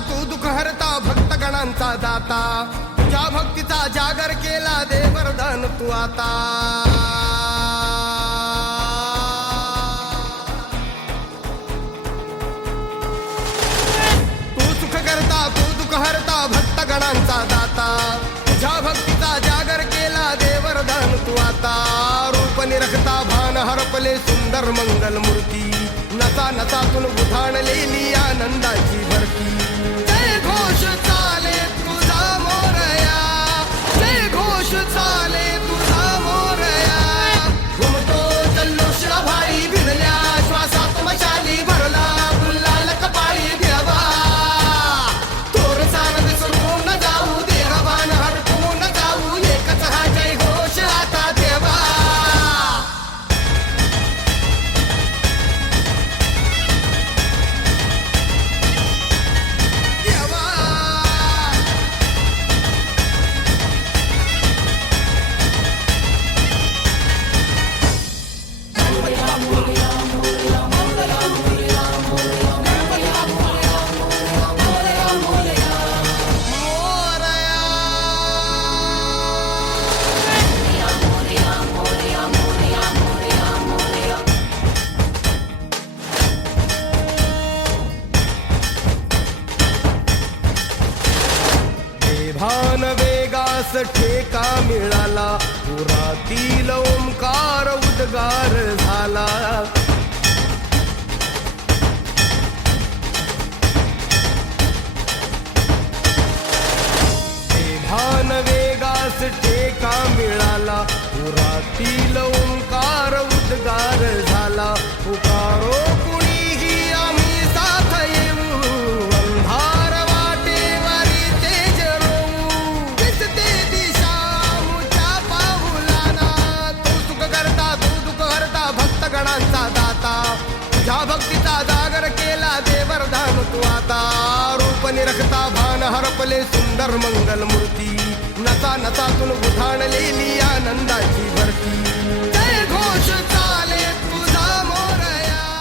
तू दुःख हरता भक्त गणांचा दाता. तुझ्या भक्तीचा जागर केला दे वरदान तू आता. तू सुख करता तू दुःख हरता भक्त गणांचा दाता. तुझ्या भक्तीचा जागर केला दे वरदान तू आता. रूप निरखता भान हरपले सुंदर मंगल मूर्ती नसा नसातून बुधाणलेली आनंदाची भरती. भान त्यास ठेका मिळाला. पुरातील ओंकार उद्गार झाला. भान वेगास ठेका मिळाला. पुरातील गणांचा दाता तुझ्या भक्तीचा जागर केला देवर वरदान तू आता. रूप निरखता भान हरपले सुंदर मंगल मूर्ती नसा नसातून उठाणलेली आनंदाची